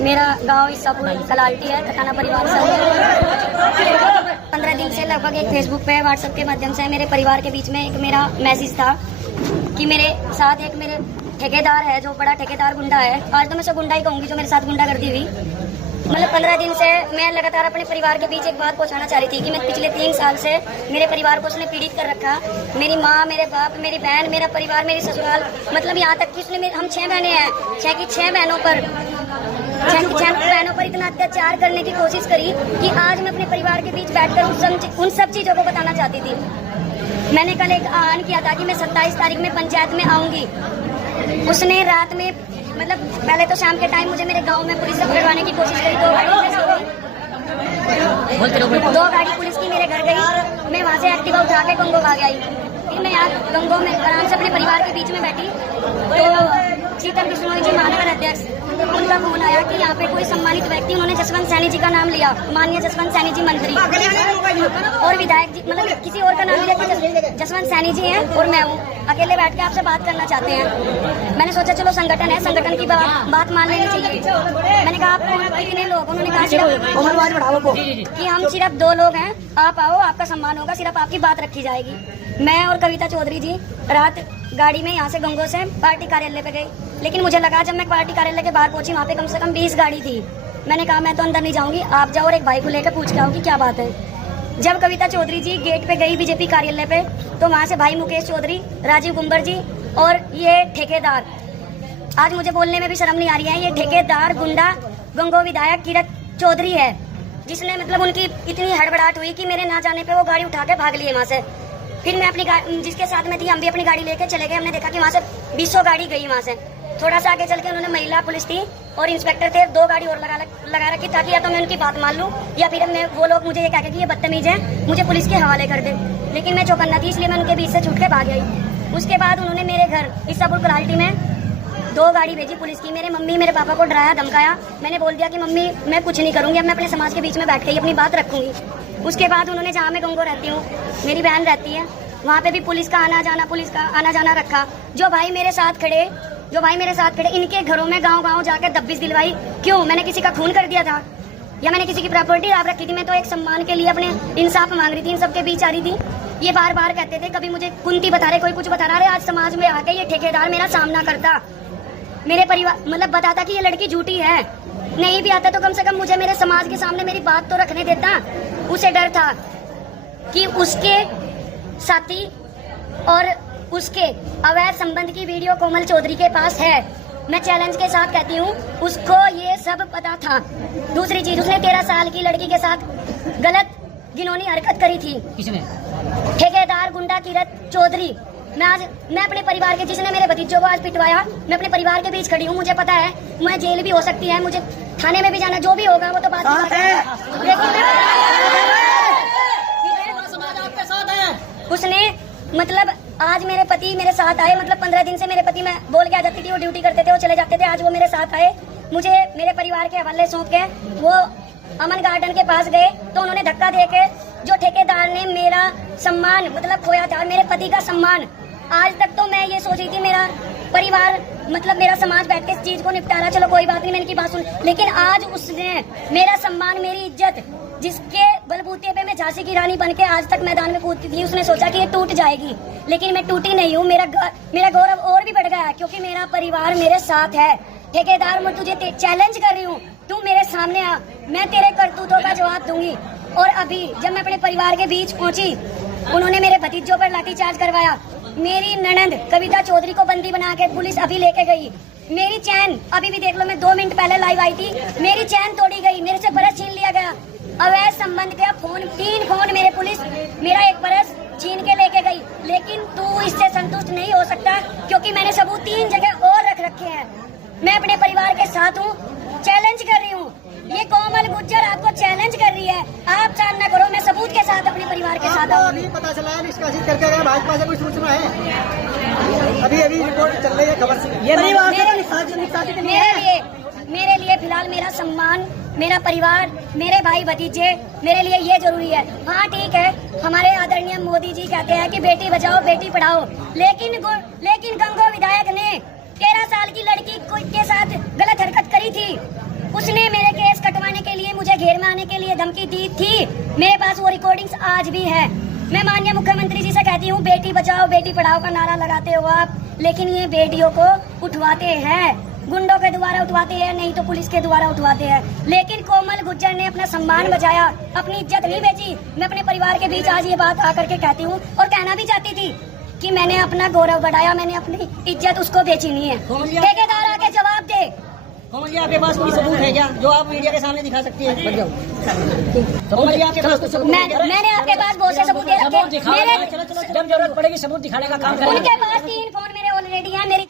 मेरा गांव ईसापुर कलाल्टी है, कटाना परिवार से। 15 दिन से लगभग एक फेसबुक पे व्हाट्सएप के माध्यम से मेरे परिवार के बीच में एक मेरा मैसेज था कि मेरे साथ एक मेरे ठेकेदार है जो बड़ा ठेकेदार गुंडा है। आज तो मैं सब गुंडा ही कहूंगी जो मेरे साथ गुंडा करती हुई। मतलब 15 दिन से मैं लगातार अपने परिवार के बीच एक बात पहुंचाना चाह रही थी कि मैं पिछले 3 साल से मेरे परिवार को उसने पीड़ित कर रखा। मेरी माँ, मेरे बाप, मेरी बहन, मेरा परिवार, मेरी ससुराल, मतलब यहाँ तक कि उसने हम 6 बहनें हैं, 6 की 6 बहनों पर इतना अत्याचार करने की कोशिश करी कि आज मैं अपने परिवार के बीच बैठकर उन सब चीजों को बताना चाहती थी। मैंने कल एक आह्वान किया था कि मैं 27 तारीख में पंचायत में आऊंगी। उसने रात में, मतलब पहले तो शाम के टाइम मुझे मेरे गांव में पुलिस से पकड़वाने की कोशिश करी। 2 गाड़ी पुलिस की मेरे घर गई। मैं वहां से एक्टिवा उठा के गंगो भाग आई। फिर मैं यहाँ गंगो में आराम से अपने परिवार के बीच में बैठी तो शीतल बिश्नोई जी महानगर अध्यक्ष, उनका फोन आया कि यहाँ पे कोई सम्मानित व्यक्ति, उन्होंने जसवंत सैनी जी का नाम लिया, माननीय जसवंत सैनी जी मंत्री और विधायक जी, मतलब किसी और का नाम लिया कि जसवंत सैनी जी हैं और मैं हूँ, अकेले बैठ के आपसे बात करना चाहते हैं। मैंने सोचा चलो संगठन है, संगठन की बात मान लेनी चाहिए। मैंने कहा आप कितने लोग? उन्होंने कहा कि हम सिर्फ 2 लोग हैं, आप आओ, आपका सम्मान होगा, सिर्फ आपकी बात रखी जाएगी। मैं और कविता चौधरी जी रात गाड़ी में यहाँ से गंगो से पार्टी कार्यालय पे गई, लेकिन मुझे लगा जब मैं पार्टी कार्यालय के बाहर पहुंची वहाँ पे कम से कम 20 गाड़ी थी। मैंने कहा मैं तो अंदर नहीं जाऊंगी, आप जाओ और एक भाई को लेकर पूछ के आओ कि क्या बात है। जब कविता चौधरी जी गेट पे गई बीजेपी कार्यालय पे, तो वहाँ से भाई मुकेश चौधरी, राजीव गुंबर जी और ये ठेकेदार, आज मुझे बोलने में भी शर्म नहीं आ रही है, ये ठेकेदार गुंडा गंगो विधायक किरत चौधरी है, जिसने मतलब उनकी इतनी हड़बड़ाहट हुई कि मेरे ना जाने पे वो गाड़ी उठा के भाग लिए वहाँ से। फिर मैं अपनी जिसके साथ में थी, हम भी अपनी गाड़ी लेके चले गए। हमने देखा कि वहाँ से 20 गाड़ी गई। वहाँ से थोड़ा सा आगे चल के उन्होंने महिला पुलिस थी और इंस्पेक्टर थे, 2 गाड़ी और लगा रखी, ताकि या तो मैं उनकी बात मान लूं या फिर मैं वो लोग मुझे ये कह के कि ये बदतमीज है, मुझे पुलिस के हवाले कर दे। लेकिन मैं चौकन्ना थी, इसलिए मैं उनके बीच से छूट के भाग आई। उसके बाद उन्होंने मेरे घर ईसापुर कलाल्टी में 2 गाड़ी भेजी पुलिस की। मेरे मम्मी मेरे पापा को डराया धमकाया। मैंने बोल दिया कि मम्मी मैं कुछ नहीं करूंगी, अब मैं अपने समाज के बीच में बैठ के ही अपनी बात रखूंगी। उसके बाद उन्होंने, जहाँ मैं गंगो रहती हूँ, मेरी बहन रहती है, वहाँ पे भी पुलिस का आना जाना रखा। जो भाई मेरे साथ खड़े इनके घरों में गांव जाकर दब्बिश दिलवाई। क्यों? मैंने किसी का खून कर दिया था या मैंने किसी की प्रॉपर्टी राब रखी थी? मैं तो एक सम्मान के लिए अपने इंसाफ मांग रही थी, इन सबके बीच आ रही थी। ये बार बार कहते थे, कभी मुझे कुंती बता रहे, कोई कुछ बता रहा है। आज समाज में आके ये ठेकेदार मेरा सामना करता, मेरे परिवार मतलब बताता कि ये लड़की झूठी है। नहीं भी आता तो कम से कम मुझे मेरे समाज के सामने मेरी बात तो रखने देता। उसे डर था कि उसके साथी और उसके अवैध संबंध की वीडियो कोमल चौधरी के पास है। मैं चैलेंज के साथ कहती हूँ, उसको ये सब पता था। दूसरी चीज, उसने 13 साल की लड़की के साथ गलत घिनौनी हरकत करी थी। किसने? ठेकेदार गुंडा किरत चौधरी। मैं अपने परिवार के, जिसने मेरे भतीजों को आज पिटवाया, मैं अपने परिवार के बीच खड़ी हूँ। मुझे पता है मैं जेल भी हो सकती है, मुझे थाने में भी जाना, जो भी होगा वो तो बात उसने मतलब आज मेरे पति मेरे साथ आए। मतलब 15 दिन से मेरे पति, मैं बोल के आ जाती थी, वो ड्यूटी करते थे, वो चले जाते थे। आज वो मेरे साथ आए, मुझे मेरे परिवार के हवाले सौंप के वो अमन गार्डन के पास गए। तो उन्होंने धक्का देके, जो ठेकेदार ने मेरा सम्मान मतलब खोया था, मेरे पति का सम्मान, आज तक तो मैं ये सोच रही थी मेरा परिवार मतलब मेरा समाज बैठ के इस चीज को निपटा रहा, चलो कोई बात नहीं, मैंने की बात सुन। लेकिन आज उसने मेरा सम्मान, मेरी इज्जत, जिसके बलबूते पे मैं झांसी की रानी बनके आज तक मैदान में कूदती थी, उसने सोचा कि ये टूट जाएगी, लेकिन मैं टूटी नहीं हूँ। मेरा गौरव और भी बढ़ गया क्योंकि मेरा परिवार मेरे साथ है। ठेकेदार, मैं तुझे चैलेंज कर रही हूँ, तू मेरे सामने आ, मैं तेरे करतूतों का जवाब दूंगी। और अभी जब मैं अपने परिवार के बीच पहुंची, उन्होंने मेरे भतीजों पर लाठीचार्ज करवाया। मेरी ननंद कविता चौधरी को बंदी बना के पुलिस अभी लेके गई। मेरी चैन अभी भी देख लो, मैं 2 मिनट पहले लाइव आई थी, मेरी चैन तोड़ी गई, मेरे से पर्स छीन लिया गया। अवैध संबंध का फोन, 3 फोन मेरे पुलिस, मेरा एक पर्स छीन के लेके गई। लेकिन तू इससे संतुष्ट नहीं हो सकता क्योंकि मैंने सबूत 3 जगह और रख रखे हैं। मैं अपने परिवार के साथ हूँ, चैलेंज कर रही हूँ। ये कोमल गुज्जर आपको चैलेंज कर रही है, आप सामना करो, मैं सबूत के साथ अपने परिवार के साथ आऊँ। नहीं पता चला निष्कासित करके गए, भाजपा से कोई सूचना है? अभी रिपोर्ट चल रही है खबर से। मेरे लिए फिलहाल मेरा सम्मान, मेरा परिवार, मेरे भाई भतीजे, मेरे लिए ये जरूरी है। हाँ ठीक है, हमारे आदरणीय मोदी जी कहते हैं कि बेटी बचाओ बेटी पढ़ाओ, लेकिन गंगो विधायक ने 13 साल की लड़की के साथ गलत हरकत करी थी। उसने मेरे केस कटवाने के लिए, मुझे घेर में आने के लिए धमकी दी थी। मेरे पास वो रिकॉर्डिंग्स आज भी है। मैं माननीय मुख्यमंत्री जी से कहती हूँ, बेटी बचाओ बेटी पढ़ाओ का नारा लगाते हो आप, लेकिन ये बेटियों को उठवाते हैं, गुंडों के द्वारा उठवाते हैं, नहीं तो पुलिस के द्वारा उठवाते हैं। लेकिन कोमल गुज्जर ने अपना सम्मान बचाया, अपनी इज्जत नहीं बेची। मैं अपने परिवार के बीच आज ये बात आकर के कहती हूँ और कहना भी चाहती थी कि मैंने अपना गौरव बढ़ाया, मैंने अपनी इज्जत उसको बेची नहीं है। ठेकेदार आके जवाब दे। कोमल जी, आपके पास कोई सबूत है क्या जो आप मीडिया के सामने दिखा सकती है? कोमल जी, आपके पास मैंने आपके पास बहुत से सबूत दे रखे। मेरे जब जरूरत पड़ेगी सबूत दिखाने का काम करेंगे। उनके पास 3 फोन मेरे ऑलरेडी हैं। मेरी